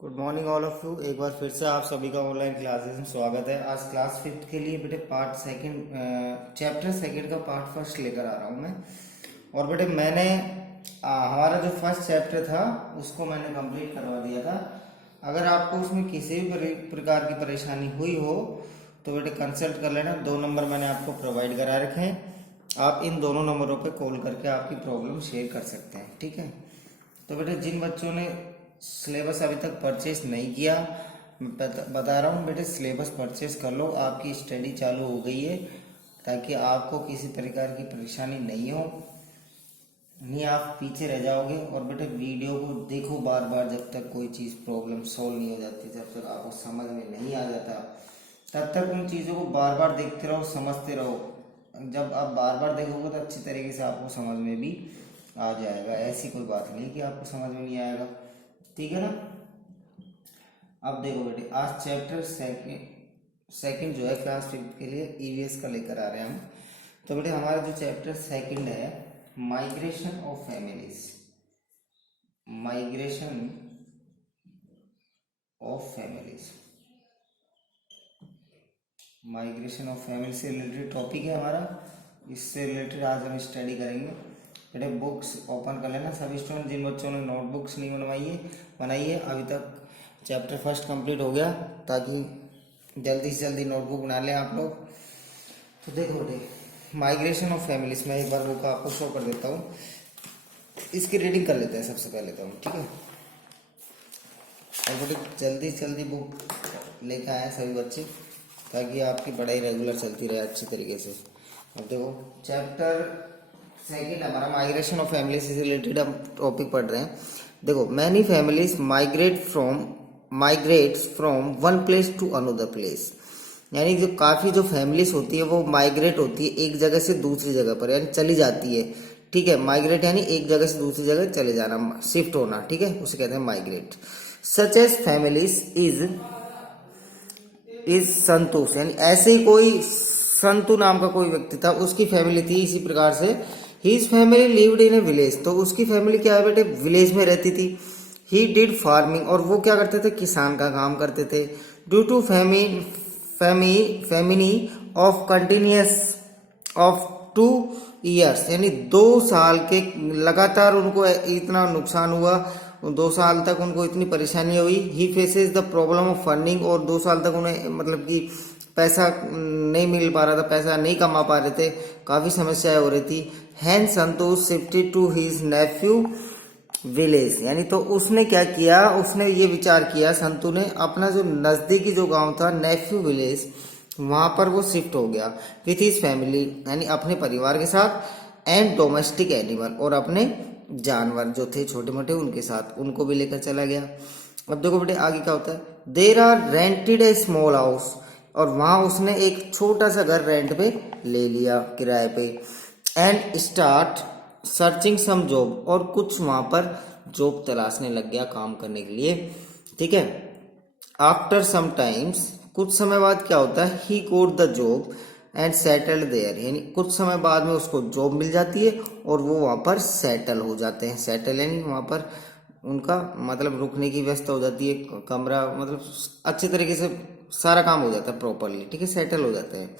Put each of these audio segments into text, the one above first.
Good morning all of you. एक बार फिर से आप सभी का ऑनलाइन क्लासेस में स्वागत है। आज क्लास फिफ्थ के लिए बेटे पार्ट सेकंड चैप्टर सेकंड का पार्ट फर्स्ट लेकर आ रहा हूँ मैं। और बेटे मैंने हमारा जो फर्स्ट चैप्टर था उसको मैंने कंप्लीट करवा दिया था। अगर आपको उसमें किसी भी प्रकार की परेशानी हुई हो तो बेटे कंसल्ट कर लेना। 2 नंबर मैंने आपको प्रोवाइड करा रखे हैं। आप इन दोनों नंबरों पे कॉल करके आपकी प्रॉब्लम शेयर कर सकते हैं, ठीक है। तो बेटे जिन बच्चों ने सिलेबस अभी तक परचेस नहीं किया, मैं बता रहा हूँ बेटे सिलेबस परचेस कर लो। आपकी स्टडी चालू हो गई है ताकि आपको किसी प्रकार की परेशानी नहीं हो, नहीं आप पीछे रह जाओगे। और बेटे वीडियो को देखो बार बार जब तक कोई चीज़ प्रॉब्लम सॉल्व नहीं हो जाती, जब तक आपको समझ में नहीं आ जाता तब तक उन चीज़ों को बार बार देखते रहो, समझते रहो। जब आप बार बार देखोगे तो अच्छी तरीके से आपको समझ में भी आ जाएगा। ऐसी कोई बात नहीं कि आपको समझ में नहीं आएगा, ठीक है ना। अब देखो बेटे आज चैप्टर सेकंड जो है क्लास फिफ्थ के लिए ईवीएस का लेकर आ रहे हैं हम। तो बेटे हमारा जो चैप्टर सेकंड है migration of families, migration of families, migration of family से रिलेटेड टॉपिक है हमारा। इससे रिलेटेड आज हम स्टडी करेंगे। बेटे बुक्स ओपन कर लेना सभी स्टूडेंट। जिन बच्चों ने नोटबुक्स नहीं बनाइए अभी तक चैप्टर फर्स्ट कंप्लीट हो गया, ताकि जल्दी से जल्दी नोटबुक बना लें आप लोग। तो देखो बेटे माइग्रेशन ऑफ फैमिलीज में एक बार बुक आपको शो कर देता हूँ। इसकी रीडिंग कर लेते हैं सबसे पहले तो हम, ठीक है। और बेटे जल्दी से जल्दी बुक लेकर आए सभी बच्चे, ताकि आपकी पढ़ाई रेगुलर चलती रहे अच्छी तरीके से। अब देखो चैप्टर सेकंड हमारा माइग्रेशन ऑफ फैमिली से रिलेटेड हम टॉपिक पढ़ रहे हैं। देखो many families migrates from one place to another place, यानी जो काफ़ी जो फैमिलीज होती है वो माइग्रेट होती है एक जगह से दूसरी जगह पर, यानी चली जाती है, ठीक है। माइग्रेट यानी एक जगह से दूसरी जगह चले जाना, शिफ्ट होना, ठीक है, उसे कहते हैं migrate. Such as families is Santosh, यानी ऐसे ही कोई संतु नाम का कोई व्यक्ति था, उसकी फैमिली थी इसी प्रकार से। His family lived in A village, तो उसकी फैमिली क्या है बेटे विलेज में रहती थी। ही डिड फार्मिंग, और वो क्या करते थे किसान का काम करते थे। Due to famine of continuous of 2 years, यानी 2 साल के लगातार उनको इतना नुकसान हुआ, 2 साल तक उनको इतनी परेशानी हुई। He faces the problem of funding, और 2 साल तक उन्हें मतलब कि पैसा नहीं मिल पा रहा था, पैसा नहीं कमा पा रहे थे, काफ़ी समस्याएं हो रही थी। Hence Santosh shifted to his nephew village, यानी तो उसने क्या किया, उसने ये विचार किया संतु ने, अपना जो नज़दीकी जो गांव था नेफ्यू विलेज, वहां पर वो शिफ्ट हो गया विथ हिज फैमिली, यानी अपने परिवार के साथ। एंड डोमेस्टिक एनिमल, और अपने जानवर जो थे छोटे मोटे उनके साथ, उनको भी लेकर चला गया। अब देखो बेटे आगे क्या होता है। There are rented a small house, और वहां उसने एक छोटा सा घर रेंट पे ले लिया किराए पे। And start searching some job, और कुछ वहां पर जॉब तलाशने लग गया काम करने के लिए, ठीक है। आफ्टर सम टाइम्स, कुछ समय बाद क्या होता है, he got the job and settled there, यानी कुछ समय बाद में उसको जॉब मिल जाती है और वो वहां पर सेटल हो जाते हैं। सेटल यानी वहां पर उनका मतलब रुकने की व्यवस्था हो जाती है, कमरा मतलब अच्छे तरीके से सारा काम हो जाता है प्रॉपरली, ठीक है, सेटल हो जाते हैं।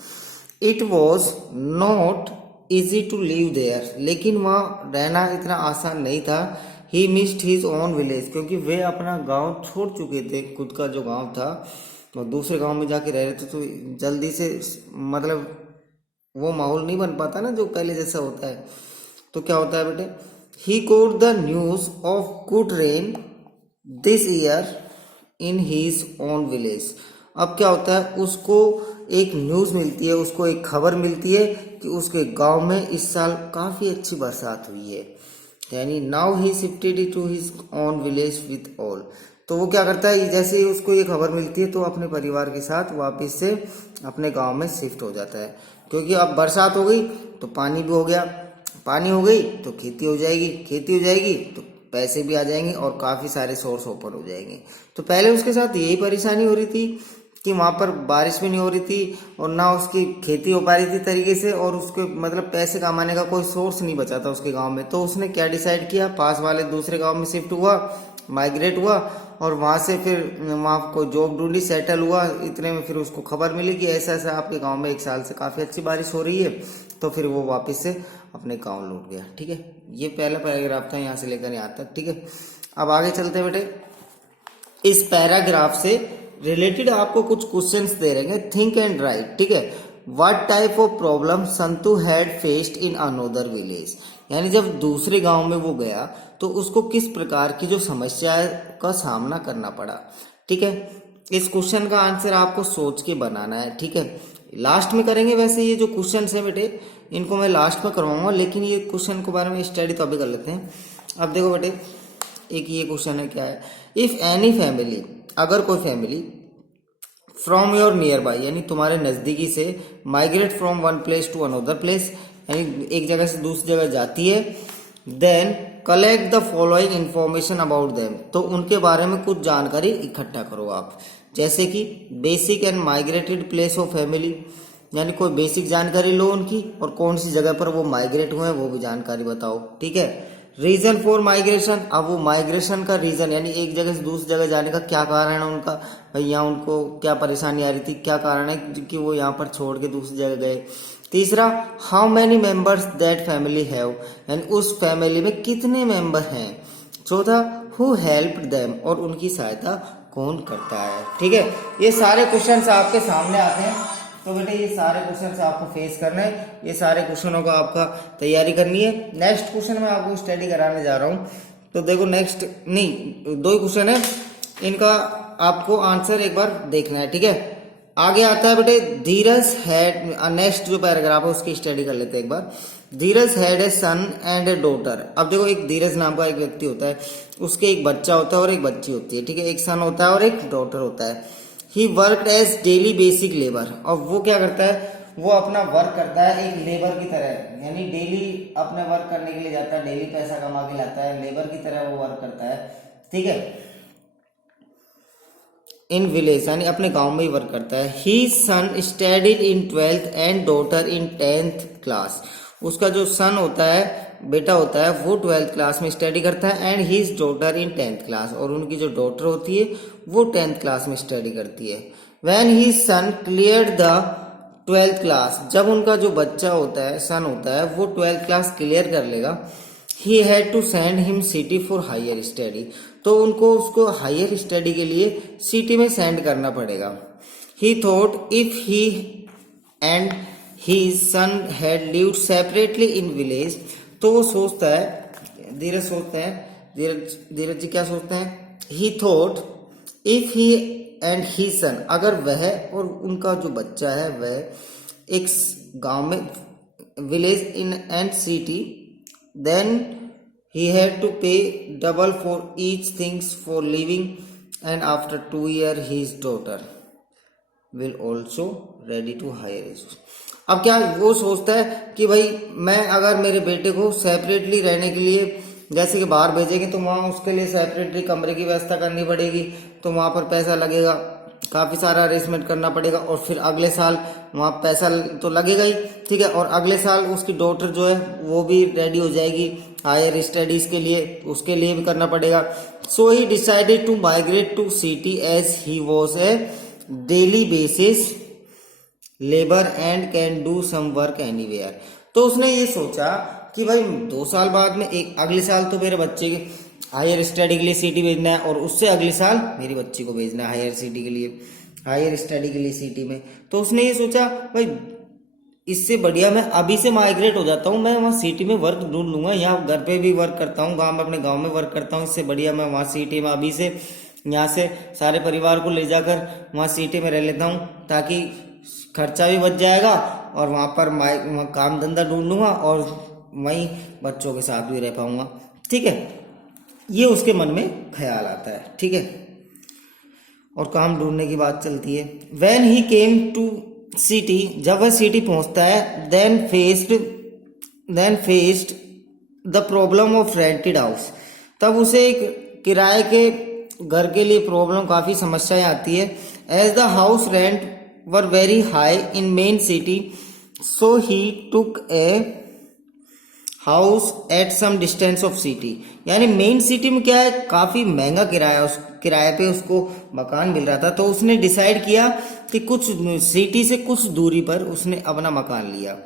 It was not easy to live there, लेकिन वहाँ रहना इतना आसान नहीं था। He missed his own village, क्योंकि वे अपना गांव छोड़ चुके थे, खुद का जो गांव था, तो दूसरे गांव में जाके रह रहे थे, तो जल्दी से मतलब वो माहौल नहीं बन पाता ना जो पहले जैसा होता है। तो क्या होता है बेटे, he got the news of good rain this year in his own village. अब क्या होता है, उसको एक न्यूज मिलती है, उसको एक खबर मिलती है कि उसके गांव में इस साल काफी अच्छी बरसात हुई है, यानी now he shifted to his own village with all. तो वो क्या करता है, जैसे ही उसको ये खबर मिलती है तो अपने परिवार के साथ वापस से अपने गांव में शिफ्ट हो जाता है, क्योंकि अब बरसात हो गई तो पानी भी हो गया, पानी हो गई तो खेती हो जाएगी, खेती हो जाएगी तो पैसे भी आ जाएंगे और काफ़ी सारे सोर्स ओपन हो जाएंगे। तो पहले उसके साथ यही परेशानी हो रही थी कि वहाँ पर बारिश भी नहीं हो रही थी और ना उसकी खेती हो पा रही थी तरीके से, और उसके मतलब पैसे कमाने का कोई सोर्स नहीं बचा था उसके गांव में। तो उसने क्या डिसाइड किया, पास वाले दूसरे गांव में शिफ्ट हुआ माइग्रेट हुआ और वहाँ से फिर वहाँ कोई जॉब ढूंढी, सेटल हुआ। इतने में फिर उसको खबर मिली कि ऐसा ऐसा आपके गांव में 1 साल से काफ़ी अच्छी बारिश हो रही है, तो फिर वो वापस से अपने गांव लौट गया। ठीक है, ये पहला पैराग्राफ था यहाँ से लेकर यहाँ तक। ठीक है, अब आगे चलते हैं बेटे। इस पैराग्राफ से रिलेटेड आपको कुछ क्वेश्चंस दे रहेंगे, थिंक एंड राइट। ठीक है, what type of problem Santu had faced in another village, यानी जब दूसरे गांव में वो गया तो उसको किस प्रकार की जो समस्या का सामना करना पड़ा। ठीक है, इस क्वेश्चन का आंसर आपको सोच के बनाना है। ठीक है, लास्ट में करेंगे। वैसे ये जो क्वेश्चन है बेटे इनको मैं लास्ट में करवाऊंगा, लेकिन ये क्वेश्चन के बारे में स्टडी तो अभी कर लेते हैं। अब देखो बेटे, एक ये क्वेश्चन है, क्या है, इफ एनी फैमिली, अगर कोई family from your nearby, यानी तुम्हारे नजदीकी से, migrate from one place to another place, यानी एक जगह से दूसरी जगह जाती है, then collect the following information about them, तो उनके बारे में कुछ जानकारी इकट्ठा करो आप। जैसे कि basic and migrated place of family, यानी कोई बेसिक जानकारी लो उनकी, और कौन सी जगह पर वो माइग्रेट हुए हैं वो भी जानकारी बताओ। ठीक है, रीजन फॉर माइग्रेशन, अब वो माइग्रेशन का रीजन, यानी एक जगह से दूसरी जगह जाने का क्या कारण है उनका, भाई यहाँ उनको क्या परेशानी आ रही थी, क्या कारण है कि वो यहाँ पर छोड़ के दूसरी जगह गए। तीसरा, how many members that family have, यानी उस फैमिली में कितने मेंबर हैं। चौथा, हु हेल्प्ड देम, और उनकी सहायता कौन करता है। ठीक है, ये सारे क्वेश्चन आपके सामने आते हैं, तो बेटे ये सारे क्वेश्चन आपको फेस करना है, ये सारे क्वेश्चनों का आपका तैयारी करनी है। नेक्स्ट क्वेश्चन मैं आपको स्टडी कराने जा रहा हूँ, तो देखो नेक्स्ट नहीं, 2 ही क्वेश्चन है, इनका आपको आंसर एक बार देखना है। ठीक है, आगे आता है बेटे, धीरज हैड, नेक्स्ट जो पैराग्राफ है उसकी स्टडी कर लेते हैं एक बार। Dheeraj had a son and a daughter. अब देखो, एक धीरज नाम का एक व्यक्ति होता है, उसके एक बच्चा होता है और एक बच्ची होती है। ठीक है, एक सन होता है और एक डॉटर होता है। He worked as daily basic labour, और वो क्या करता है, वो अपना वर्क करता है एक लेबर की तरह, यानी डेली अपने वर्क करने के लिए जाता है, डेली पैसा कमा के लाता है, लेबर की तरह वो वर्क करता है। ठीक है, इन विलेज, यानी अपने गांव में ही वर्क करता है। He son studied in 12th and daughter in 10th class, उसका जो सन होता है, बेटा होता है, वो 12th क्लास में स्टडी करता है, and his daughter in 10th class, और उनकी जो डॉटर होती है वो 10th क्लास में स्टडी करती है। When his son cleared the 12th class, जब उनका जो बच्चा होता है, सन होता है, वो 12th क्लास क्लियर कर लेगा, he had to send him city for higher study, तो उनको उसको हायर स्टडी के लिए सिटी में सेंड करना पड़ेगा। ही thought if he and his son had lived separately in village, तो वो सोचता है, धीरज सोचते हैं, धीरज जी क्या सोचते हैं, he thought if he and his son, अगर वह और उनका जो बच्चा है वह एक गांव में, village in and city, then he had to pay double for each things for living, and after 2 years his daughter will also ready to hire education। अब क्या वो सोचता है कि भाई मैं अगर मेरे बेटे को सेपरेटली रहने के लिए जैसे कि बाहर भेजेंगे तो वहाँ उसके लिए सेपरेटली कमरे की व्यवस्था करनी पड़ेगी, तो वहाँ पर पैसा लगेगा, काफ़ी सारा अरेंजमेंट करना पड़ेगा, और फिर अगले साल वहाँ पैसा तो लगेगा ही। ठीक है, और अगले साल उसकी डॉटर जो है वो भी रेडी हो जाएगी हायर स्टडीज़ के लिए, उसके लिए भी करना पड़ेगा। So he decided to migrate to city as he was a daily basis labour and can do some work anywhere. तो उसने ये सोचा कि भाई 2 साल बाद में, एक अगले साल तो मेरे बच्चे के हायर स्टडी के लिए सिटी भेजना है, और उससे अगले साल मेरी बच्ची को भेजना है हायर सिटी के लिए, हायर स्टडी के लिए सिटी में। तो उसने ये सोचा भाई इससे बढ़िया मैं अभी से माइग्रेट हो जाता हूँ, मैं वहाँ सिटी में वर्क ढूंढ लूंगा, यहाँ घर पे भी वर्क करता हूँ, गाँव में अपने गाँव में वर्क करता हूँ, इससे बढ़िया मैं वहाँ सिटी में अभी से यहाँ से सारे परिवार को ले जाकर वहाँ सिटी में रह लेता हूँ, ताकि खर्चा भी बच जाएगा और वहाँ पर वहाँ काम धंधा ढूंढ लूंगा और वहीं बच्चों के साथ भी रह पाऊंगा। ठीक है, ये उसके मन में ख्याल आता है। ठीक है, और काम ढूंढने की बात चलती है। When he came to city, जब वह सिटी पहुंचता है, then faced the problem of rented house, तब उसे एक किराए के घर के लिए प्रॉब्लम, काफ़ी समस्याएं आती है। As the house rent were very high in main city, so he took a house at some distance of city, यानी मेन सिटी में क्या है, काफी महंगा किराए पे उसको मकान मिल रहा था, तो उसने डिसाइड किया कि कुछ सिटी से कुछ दूरी पर उसने अपना मकान लिया,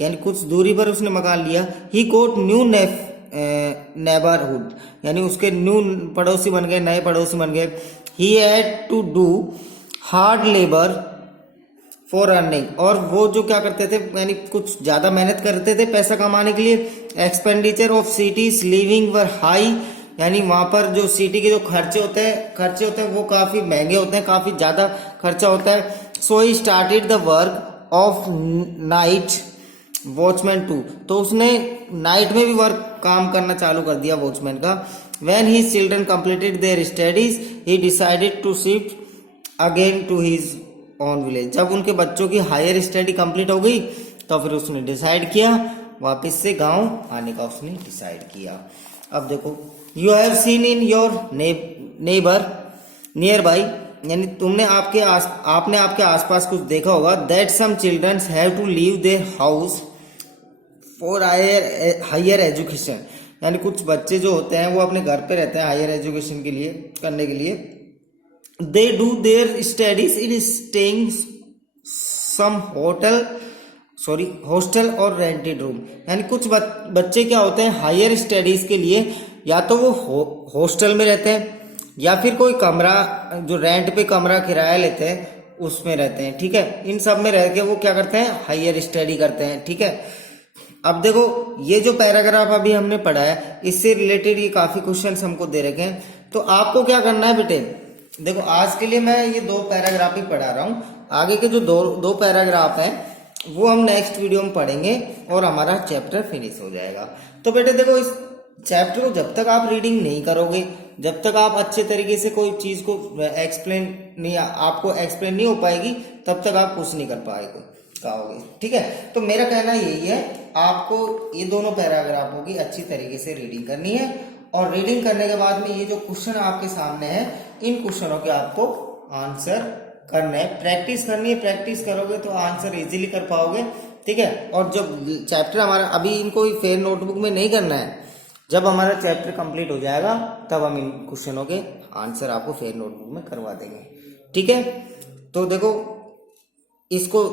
यानी कुछ दूरी पर उसने मकान लिया। ही गोट न्यू नेबरहुड, यानी उसके न्यू पड़ोसी बन गए, नए पड़ोसी बन गए। He had to do hard labour for earning, और वो जो क्या करते थे, यानी कुछ ज्यादा मेहनत करते थे पैसा कमाने के लिए। Expenditure of cities living were high, यानी वहां पर जो सिटी के जो खर्चे होते हैं वो काफी महंगे होते हैं, काफी ज्यादा खर्चा होता है। So he started the work of night watchman too, तो उसने नाइट में भी वर्क काम करना चालू कर दिया वॉचमैन का। When his children completed their studies he decided to shift again to his own village, जब उनके बच्चों की हायर स्टडी कंप्लीट हो गई तो फिर उसने डिसाइड किया वापस से गांव आने का, उसने डिसाइड किया। अब देखो, you have seen in your neighbour nearby, यानी आपने आपके आसपास कुछ देखा होगा। That some children have to leave their house for higher education, यानी कुछ बच्चे जो होते हैं वो अपने घर पे रहते हैं हायर एजुकेशन के लिए करने के लिए। They do their studies in staying some hostel और रेंटेड रूम, यानी कुछ बच्चे क्या होते हैं हायर स्टडीज के लिए या तो वो हॉस्टल में रहते हैं या फिर कोई कमरा जो रेंट पे कमरा किराया लेते हैं उसमें रहते हैं, ठीक है। इन सब में रह के वो क्या करते हैं, हायर स्टडी करते हैं, ठीक है। अब देखो, ये जो पैराग्राफ अभी हमने पढ़ा है इससे रिलेटेड ये काफी क्वेश्चंस हमको दे रखे हैं, तो आपको क्या करना है बेटे, देखो आज के लिए मैं ये 2 पैराग्राफ ही पढ़ा रहा हूँ, आगे के जो दो पैराग्राफ हैं वो हम नेक्स्ट वीडियो में पढ़ेंगे और हमारा चैप्टर फिनिश हो जाएगा। तो बेटे देखो, इस चैप्टर को जब तक आप रीडिंग नहीं करोगे, जब तक आप अच्छे तरीके से कोई चीज को आपको एक्सप्लेन नहीं हो पाएगी, तब तक आप कुछ नहीं कर पाओगे, ठीक है। तो मेरा कहना यही है, आपको ये दोनों पैराग्राफों की अच्छी तरीके से रीडिंग करनी है, और रीडिंग करने के बाद में ये जो क्वेश्चन आपके सामने है, इन क्वेश्चनों के आपको आंसर करना है, प्रैक्टिस करनी है। प्रैक्टिस करोगे तो आंसर इजीली कर पाओगे, ठीक है। और जब चैप्टर हमारा, अभी इनको फेयर नोटबुक में नहीं करना है, जब हमारा चैप्टर कंप्लीट हो जाएगा तब हम इन क्वेश्चनों के आंसर आपको फेयर नोटबुक में करवा देंगे, ठीक है। तो देखो, इसको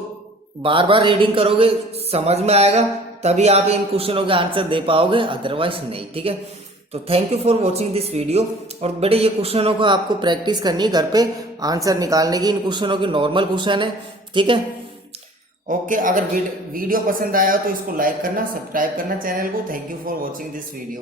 बार बार रीडिंग करोगे, समझ में आएगा, तभी आप इन क्वेश्चनों के आंसर दे पाओगे, अदरवाइज नहीं, ठीक है। तो thank you for watching this video. और बेटे ये क्वेश्चनों को आपको प्रैक्टिस करनी है घर पे आंसर निकालने की, इन क्वेश्चनों की नॉर्मल क्वेश्चन है, ठीक है। ओके, अगर वीडियो पसंद आया तो इसको लाइक करना, सब्सक्राइब करना चैनल को। Thank you for watching this video.